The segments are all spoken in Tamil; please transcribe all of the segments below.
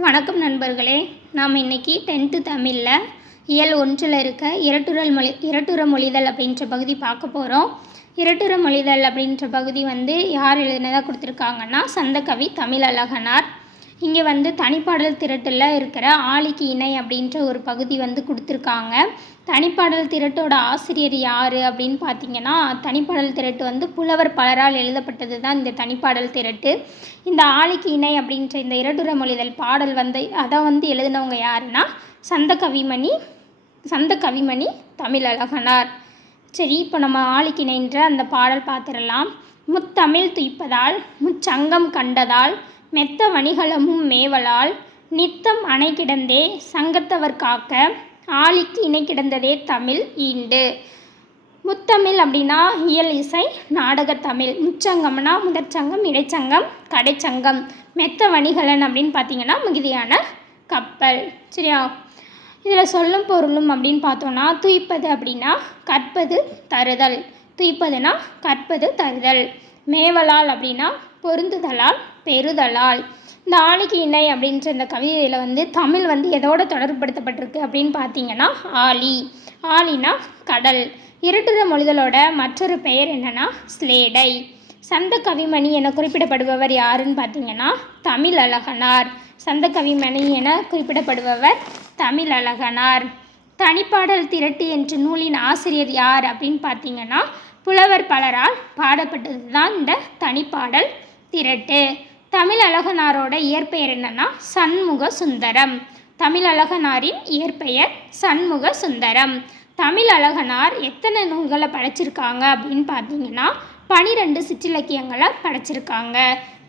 வணக்கம் நண்பர்களே. நாம் இன்றைக்கி 10th தமிழில் இயல் 1 இருக்க இரட்டுற மொழிதல் அப்படின்ற பகுதி பார்க்க போகிறோம். இரட்டுற மொழிதல் அப்படின்ற பகுதி யார் எழுதினதாக கொடுத்துருக்காங்கன்னா சந்தக்கவி தமிழழகனார். இங்கே தனிப்பாடல் திரட்டில் இருக்கிற ஆழிக்கு இணை அப்படின்ற ஒரு பகுதி கொடுத்துருக்காங்க. தனிப்பாடல் திரட்டோட ஆசிரியர் யார் அப்படின்னு பார்த்தீங்கன்னா, தனிப்பாடல் திரட்டு புலவர் பலரால் எழுதப்பட்டது தான் இந்த தனிப்பாடல் திரட்டு. இந்த ஆழிக்கு இணை அப்படின்ற இந்த இரட்டுற மொழிதல் பாடல் அதை எழுதினவங்க யாருன்னா சந்தக்கவிமணி தமிழழகனார். சரி, இப்போ நம்ம ஆழிக்கு இணைன்ற அந்த பாடல் பார்த்துடலாம். முத்தமிழ் துய்ப்பதால் முச்சங்கம் கண்டதால் மெத்த வணிகளமும் மேவலால் நித்தம் அணை கிடந்தே சங்கத்தவர் காக்க ஆழிக்கு இணை கிடந்ததே தமிழ் ஈண்டு. முத்தமிழ் அப்படின்னா இயல் இசை நாடகத்தமிழ். முச்சங்கம்னா முதற்சங்கம், இடைச்சங்கம், கடைச்சங்கம். மெத்த வணிகளன் அப்படின்னு பார்த்தீங்கன்னா மிகுதியான கப்பல். சரியா, இதில் சொல்லும் பொருளும் அப்படின்னு பார்த்தோன்னா, துய்ப்பது அப்படின்னா கற்பது தருதல். துய்ப்பதுனா கற்பது தருதல். மேவலால் அப்படின்னா பொருந்துதலால் பெறுதலால். இந்த ஆழிக்கு இணை அப்படின்ற இந்த கவிதையில் தமிழ் எதோட தொடர்புபடுத்தப்பட்டிருக்கு அப்படின்னு பார்த்தீங்கன்னா ஆழி. ஆழினா கடல். இரட்டுற மொழிதலோட மற்றொரு பெயர் என்னன்னா ஸ்லேடை. சந்தக்கவிமணி என குறிப்பிடப்படுபவர் யாருன்னு பார்த்தீங்கன்னா தமிழழகனார். சந்தக்கவிமணி என குறிப்பிடப்படுபவர் தமிழழகனார். தனிப்பாடல் திரட்டு என்ற நூலின் ஆசிரியர் யார் அப்படின்னு பார்த்தீங்கன்னா, புலவர் பலரால் பாடப்பட்டது தான் இந்த தனிப்பாடல் திரட்டு. தமிழழகனாரோட இயற்பெயர் என்னன்னா சண்முக சுந்தரம். தமிழழகனாரின் இயற்பெயர் சண்முக சுந்தரம். தமிழழகனார் எத்தனை நூல்களை படைச்சிருக்காங்க அப்படின்னு பார்த்தீங்கன்னா 12 சிற்றிலக்கியங்களை படைச்சிருக்காங்க.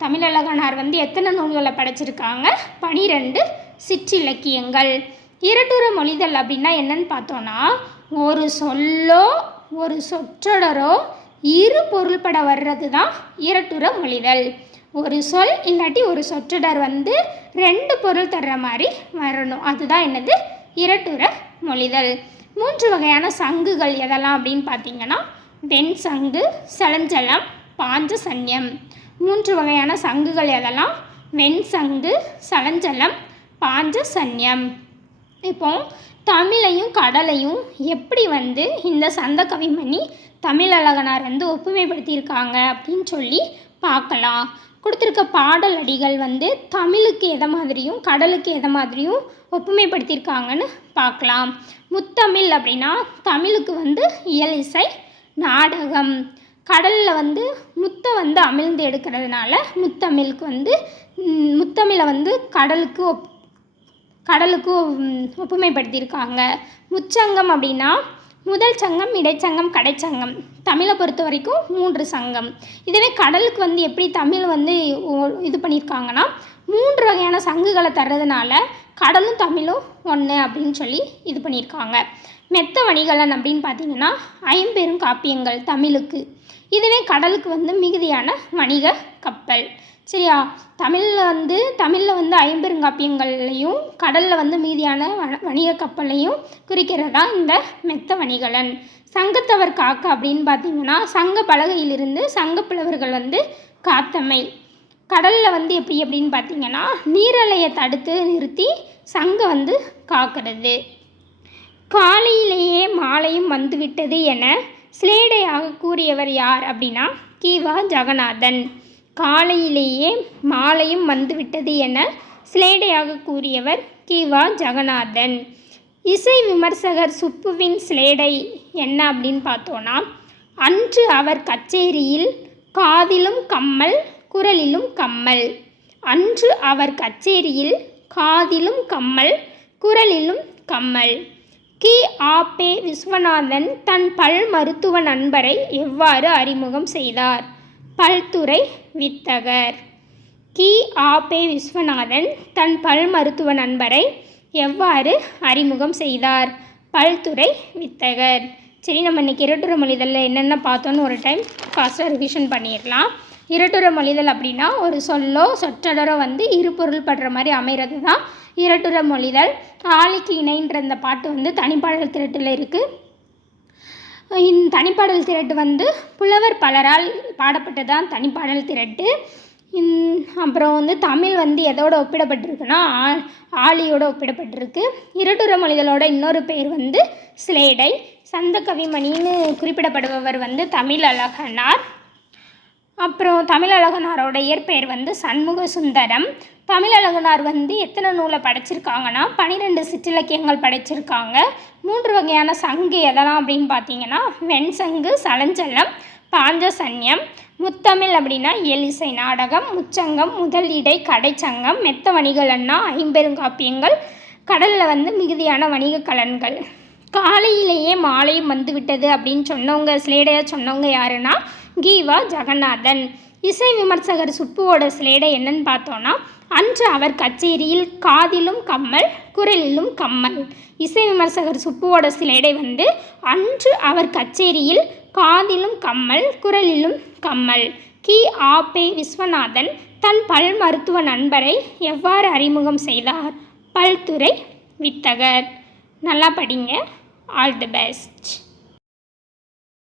தமிழழகனார் எத்தனை நூல்களை படைச்சிருக்காங்க? 12 சிற்றிலக்கியங்கள். இரட்டுற மொழிதல் அப்படின்னா என்னன்னு பார்த்தோன்னா, ஒரு சொல்லோ ஒரு சொற்றொடரோ இரு பொருள்பட வர்றது தான் இரட்டுற மொழிதல். ஒரு சொல் இல்லாட்டி ஒரு சொற்றொடர் 2 பொருள் தர்ற மாதிரி வரணும். அதுதான் என்னது இரட்டுற மொழிதல். 3 வகையான சங்குகள் எதெல்லாம் அப்படின்னு பார்த்தீங்கன்னா, வெண் சங்கு, சலஞ்சலம், பாஞ்சசன்யம். 3 வகையான சங்குகள் எதெல்லாம்? வெண் சங்கு, சலஞ்சலம், பாஞ்சசன்யம். இப்போ தமிழையும் கடலையும் எப்படி இந்த சந்தக்கவிமணி தமிழழகனார் ஒப்புமைப்படுத்தியிருக்காங்க அப்படின்னு சொல்லி பார்க்கலாம். கொடுத்துருக்க பாடல் அடிகள் தமிழுக்கு எதை மாதிரியும் கடலுக்கு எதை மாதிரியும் ஒப்புமைப்படுத்தியிருக்காங்கன்னு பார்க்கலாம். முத்தமிழ் அப்படின்னா தமிழுக்கு இயல் இசை நாடகம். கடலில் முத்தை அமிழ்ந்து எடுக்கிறதுனால முத்தமிழுக்கு முத்தமிழை கடலுக்கு ஒப்புமைப்படுத்தியிருக்காங்க. முச்சங்கம் அப்படின்னா முதல் சங்கம், இடைச்சங்கம், கடைச்சங்கம். தமிழை பொறுத்த வரைக்கும் 3 சங்கம். இதுவே கடலுக்கு எப்படி தமிழ் இது பண்ணியிருக்காங்கன்னா 3 வகையான சங்குகளை தர்றதுனால கடலும் தமிழும் ஒன்று அப்படின்னு சொல்லி இது பண்ணியிருக்காங்க. மெத்த வணிகளன் அப்படின்னு பார்த்தீங்கன்னா 50 காப்பியங்கள் தமிழுக்கு. இதுவே கடலுக்கு மிகுதியான வணிக கப்பல். சரியா, தமிழில் 50 காப்பியங்கள்லையும் கடலில் மீதியான வணிக கப்பலையும் குறிக்கிறதா இந்த மெத்த வணிகளன். சங்கத்தவர் காக்க அப்படின்னு பார்த்தீங்கன்னா சங்க பலகையிலிருந்து சங்கப்புலவர்கள் காத்தமை. கடலில் எப்படி அப்படின்னு பார்த்தீங்கன்னா நீரலையை தடுத்து நிறுத்தி சங்கம் காக்கிறது. காலையிலேயே மாலையும் வந்துவிட்டது என சிலேடையாக கூறியவர் யார் அப்படின்னா கி.வா. ஜெகநாதன். காலையிலேயே மாலையும் வந்துவிட்டது என சிலேடையாக கூறியவர் கி.வா. ஜெகநாதன். இசை விமர்சகர் சுப்புவின் சிலேடை என்ன அப்படின்னு பார்த்தோன்னா, அன்று அவர் கச்சேரியில் காதிலும் கம்மல் குரலிலும் கம்மல். அன்று அவர் கச்சேரியில் காதிலும் கம்மல் குரலிலும் கம்மல். கி.ஆ.பெ. விஸ்வநாதன் தன் பல் மருத்துவ நண்பரை எவ்வாறு அறிமுகம் செய்தார்? பல்துறை வித்தகர். கி.ஆ.பெ. விஸ்வநாதன் தன் பல் மருத்துவ நண்பரை எவ்வாறு அறிமுகம் செய்தார்? பல்துறை வித்தகர். சரி, நம்ம இன்றைக்கி இரட்டுற மொழிதலில் என்னென்ன பார்த்தோன்னு ஒரு டைம் ஃபாஸ்ட்டாக ரிவிஷன் பண்ணிடலாம். இரட்டுற மொழிதல் அப்படின்னா ஒரு சொல்லோ சொற்றொடரோ இரு பொருள் படுற மாதிரி அமைகிறது தான் இரட்டுற மொழிதல். ஆழிக்கு இணைன்ற இந்த பாட்டு தனிப்பாடல் திரட்டில் இருக்குது. தனிப்பாடல் திரட்டு புலவர் பலரால் பாடப்பட்டதான் தனிப்பாடல் திரட்டு. அப்புறம் தமிழ் எதோட ஒப்பிடப்பட்டிருக்குன்னா ஆழியோட ஒப்பிடப்பட்டிருக்கு. இருட்டுற மொழிகளோட இன்னொரு பெயர் சிலேடை. சந்த கவிமணின்னு குறிப்பிடப்படுபவர் தமிழழகனார். அப்புறம் தமிழழகனாரோட இயற்பெயர் சண்முக சுந்தரம். தமிழழகனார் எத்தனை நூலை படைச்சிருக்காங்கன்னா 12 சிற்றிலக்கியங்கள் படைச்சிருக்காங்க. 3 வகையான சங்கு எதெல்லாம் அப்படின்னு பார்த்தீங்கன்னா வெண்சங்கு, சலஞ்சலம், பாஞ்சசன்யம். முத்தமிழ் அப்படின்னா இயலிசை நாடகம், முச்சங்கம், முதல் இடை, கடைச்சங்கம், மெத்த வணிகலன்னா ஐம்பெருங்காப்பியங்கள், கடலில் மிகுதியான வணிக கலன்கள். காலையிலேயே மாலையும் வந்துவிட்டது அப்படின்னு சொன்னவங்க, ஸ்லேடையாக சொன்னவங்க யாருன்னா கீவா ஜெகநாதன். இசை விமர்சகர் சுப்புவோட ஸ்லேடை என்னன்னு பார்த்தோன்னா அன்று அவர் கச்சேரியில் காதிலும் கம்மல், குரலிலும் கம்மல். இசை விமர்சகர் சுப்புவோட ஸ்லேடை அன்று அவர் கச்சேரியில் காதிலும் கம்மல், குரலிலும் கம்மல். கி.ஆ.பெ. விஸ்வநாதன் தன் பல் மருத்துவ நண்பரை எவ்வாறு அறிமுகம் செய்தார்? பல்துறை வித்தகர். நல்லா படிங்க. All the best.